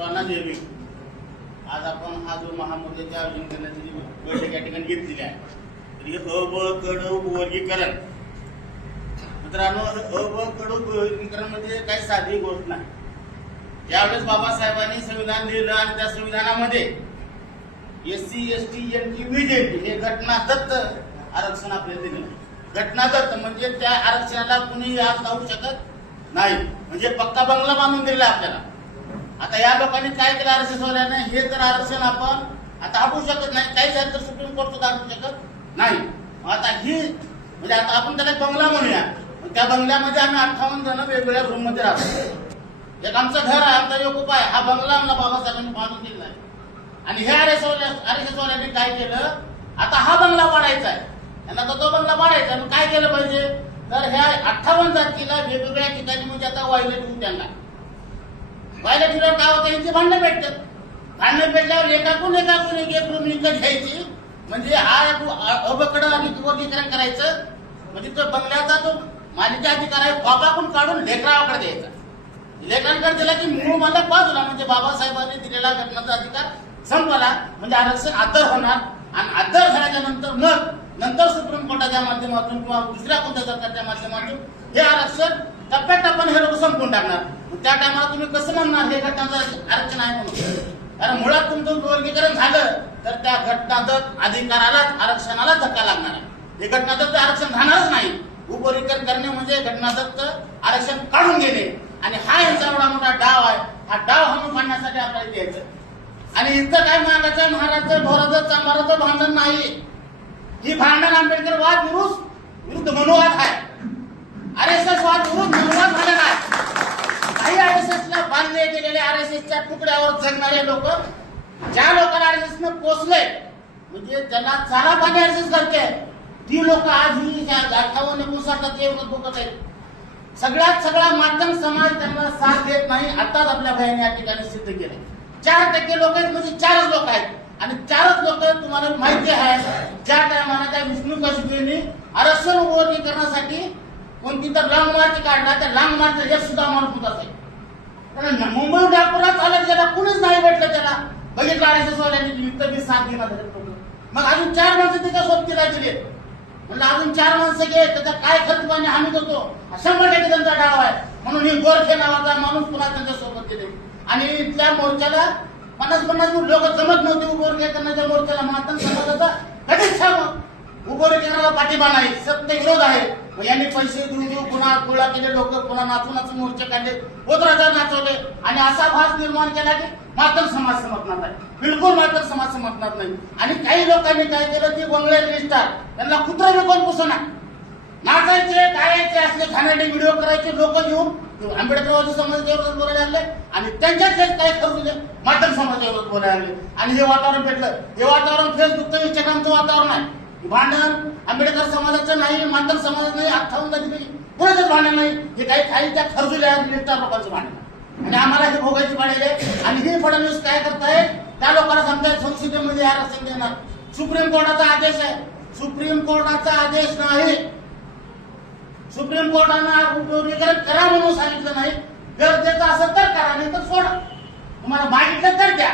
सर्वांना जय भीम. आज आपण हा जो महामुद्द्याचे आयोजन करण्याची जी बैठक या ठिकाणी घेतलेली आहे तर हे अ ब क ड वर्गीकरण. मित्रांनो, अ ब क ड वर्गीकरण म्हणजे काही साधी गोष्ट नाही. ज्यावेळेस बाबासाहेबांनी संविधान लिहिलं आणि त्या संविधानामध्ये SC ST NT VJT हे घटनादत्त आरक्षण आपल्याला दिलेलं आहे. घटनादत्त म्हणजे त्या आरक्षणाला कुणी आज लावू शकत नाही, म्हणजे पक्का बंगला बांधून दिलेला आपल्याला. आता या लोकांनी काय केलं RSS वाल्याने, हे तर आरक्षण आपण आता हटवू शकत नाही, काही झालं तर सुप्रीम कोर्ट सुद्धा हटवू शकत नाही. आता ही म्हणजे आता आपण त्याला बंगला म्हणूया. त्या बंगल्यामध्ये आम्ही 58 जण वेगवेगळ्या रूम मध्ये राहतो. एक आमचं घर आहे, आमचा एक उपाय, हा बंगला आम्हाला बाबासाहेबांनी बांधून दिलेला आहे. आणि हे RSS वाल्यांनी काय केलं, आता हा बंगला वाढायचा आहे, त्यांना तर तो बंगला वाढायचा. मग काय केलं पाहिजे, तर ह्या 58 जातीला वेगवेगळ्या ठिकाणी म्हणजे आता वायलेट होऊ त्यांना. वायलेट ठेवल्यावर काय होतं, यांची भांडणं भेटतात. भांडणं भेटल्यावर एकाकून एक रूम विकत घ्यायची, म्हणजे हा अबकडं आणि वर्गीकरण करायचं. म्हणजे तो बंगल्याचा जो मालिकी अधिकार आहे बाबाकडून काढून लेकराकडे द्यायचा. लेकरांकडे दिला की मूळ मालक बाजूला, म्हणजे बाबासाहेबांनी दिलेला घटनाचा अधिकार संपला, म्हणजे आरक्षण आदर होणार. आणि आदर झाल्याच्या नंतर मग नंतर सुप्रीम कोर्टाच्या माध्यमातून किंवा दुसऱ्या कोणत्या सरकारच्या माध्यमातून हे आरक्षण टप्प्याटप्प्याने हे लोक संपवून टाकणार. त्या टायमाला तुम्ही कसं म्हणणार हे घटनाचं आरक्षण आहे म्हणून? कारण मुळात तुमचं वर्गीकरण झालं तर त्या घटनादत्त अधिकारालाच आरक्षणाला धक्का लागणार आहे. हे घटनादत्त आरक्षण राहणारच नाही. उपवर्गीकरण करणे म्हणजे घटनादत्त आरक्षण काढून घेणे. आणि हा यांचा एवढा मोठा डाव आहे. हा डाव हाणून पाडण्यासाठी आपल्याला द्यायचं. आणि इथं काय मागायचं, महाराजचं ढोराचं चांभाराचं भांडण नाही. ही भांडण आंबेडकर वाद विरुद्ध मनोवाद आहे. RSS वाद विरुद्ध मनोवाद झालेला आहे. काही RSSला बांधले गेलेले RSSच्या तुकड्यावर जगणारे लोक, ज्या लोकांना RSS न पोचले म्हणजे ज्यांना चारा पाणी RSS करते, ती लोक आज ही 58-59 बघत आहेत. सगळ्यात सगळा माध्यम समाज त्यांना साथ देत नाही. आताच आपल्या भयाने या ठिकाणी सिद्ध केले. 4% लोक आहेत, म्हणजे 4च लोक आहेत. आणि 4च लोक तुम्हाला माहिती आहे, ज्या टायमाला त्या विष्णू कशबींनी आरक्षण वर्गीकरणासाठी कोणती तर लाँग मार्च काढला, त्या लाँग मार्च एक सुद्धा माणूस होत असेल. कारण मुंबई नागपुरात आलं त्याला कुणीच नाही भेटलं. त्याला बघितलं RSS वाल्यांनी इतर साथ घेणार. मग अजून 4 माणसं त्याच्या सोबतीला दिले. म्हणजे अजून 4 माणसं घे, त्याचा काय खर्च पाणी आम्ही देतो. 100% त्यांचा डाव आहे. म्हणून ही गोरखे नावाचा माणूस पुन्हा त्यांच्या सोबत दिले. आणि इथल्या मोर्चाला 50-50 लोक जमत नव्हते उपवर्गीकरणाच्या मोर्चाला. मातंग समाजाचा कधीच उपवर्गीकरणाला पाठिंबा नाही, सत्य विरोध आहे. यांनी पैसे देऊ पुन्हा गोळा केले लोक, पुन्हा नाचून मोर्चे काढले, पोतराजा नाचवले आणि असा भास निर्माण केला की मातंग समाज समजणार नाही. बिलकुल मातंग समाज समजणार नाही. आणि काही लोकांनी काय केलं, ती बंगले रजिस्टर त्यांना कुत्रा विकून पुसणार, नाचायचे गायचे असले घाणेरडे व्हिडिओ करायचे लोक घेऊन आंबेडकरवादी समाजाच्या विरोधात बोलायला लागले. आणि त्यांच्याच काही ठरवले मातंग समाजाच्या विरोधात बोलायला लागले. आणि हे वातावरण भेटलं. हे वातावरण फेसबुकचं इंस्टाग्रामचं वातावरण आहे. भांडण आंबेडकर समाजाचं नाही, मातंग समाजाचं नाही, 58 जाती कोणाचंच भांडण नाही. हे काही त्या खरजुल्या लोकांचं भांडण. आणि आम्हाला हे भोगायची पाळी आहे. आणि हे फडणवीस काय करताय, त्या लोकांना सांगतायत संसदेमध्ये आरक्षण देणार. सुप्रीम कोर्टाचा आदेश आहे. सुप्रीम कोर्टाचा आदेश नाही. सुप्रीम कोर्टानं उपवर्गीकरण करा म्हणून सांगितलं नाही. गरजेचं असं तर करा, नाही तर सोडा. तुम्हाला मागितलं तर द्या.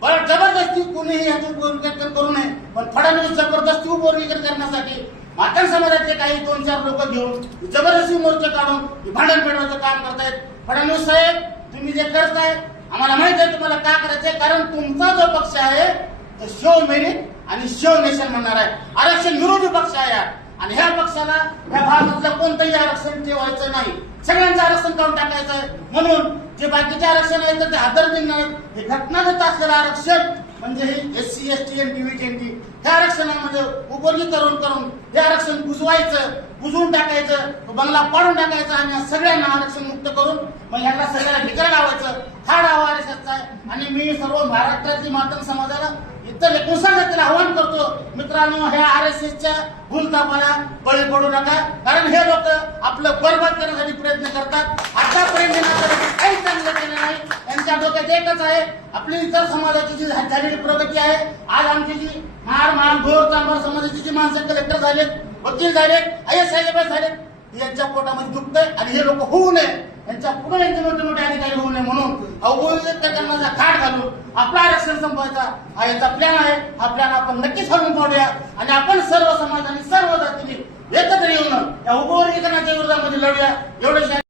बरं, जबरदस्ती कोणीही याचं उपवर्गीकरण करू नये. पण फडणवीस जबरदस्ती उपवर्गीकरण करण्यासाठी मातंग समाजाचे काही 2-4 लोक घेऊन जबरदस्ती मोर्चे काढून भांडण पेटवायचं काम करतायत. फडणवीस साहेब, तुम्ही जे करताय आम्हाला माहित आहे तुम्हाला का करायचंय. कारण तुमचा जो पक्ष आहे तो शो मेरिट आणि शो नेशन म्हणणार आहे. आरक्षण विरोधी पक्ष आहे. आणि ह्या पक्षाला ह्या भारतातलं कोणतंही आरक्षण ठेवायचं नाही. सगळ्यांचं आरक्षण काढून टाकायचं आहे. म्हणून जे बाकीचे आरक्षण आहे तर ते आदर नाही. हे घटनादत्त असलेलं आरक्षण म्हणजे हे SC ST NT VJT हे आरक्षणामध्ये उपवर्गीकरण करून हे आरक्षण बुजवून टाकायचं, तो बंगला पाडून टाकायचा आणि सगळ्यांना आरक्षण मुक्त करून मग ह्यांना सगळ्यांना ढिकरा लावायचं. हा डाव RSSचा आहे. आणि मी सर्व महाराष्ट्रातील मातंग समाजाला इतर 59 जातीला आव्हान करतो, मित्रांनो, ह्या RSSच्या भूलथापाला बळी पडू नका. कारण हे लोक आपलं बरबाद करण्यासाठी प्रयत्न करतात. आतापर्यंत काही चांगलं केलं नाही. यांच्या डोक्यात एकच आहे, आपली इतर समाजाची जी झालेली प्रगती आहे. आज आमची जी महार घोर चांभार समाजाची जी माणसं कलेक्टर झालेत, वकील झालेत, IAS झालेत, यांच्या पोटामध्ये दुखतंय. आणि हे लोक होऊ नये, यांच्या पुढे मोठे मोठे अधिकारी होऊ नये म्हणून उपविवेकनाचा खाट घालून आपला आरक्षण संपवायचा हा याचा प्लॅन आहे. हा प्लॅन आपण नक्कीच हलवून पाडूया आणि आपण सर्व समाज आणि सर्व जातीने एकत्र येऊन या उपवर्गीकरणाच्या विरोधामध्ये लढूया. एवढं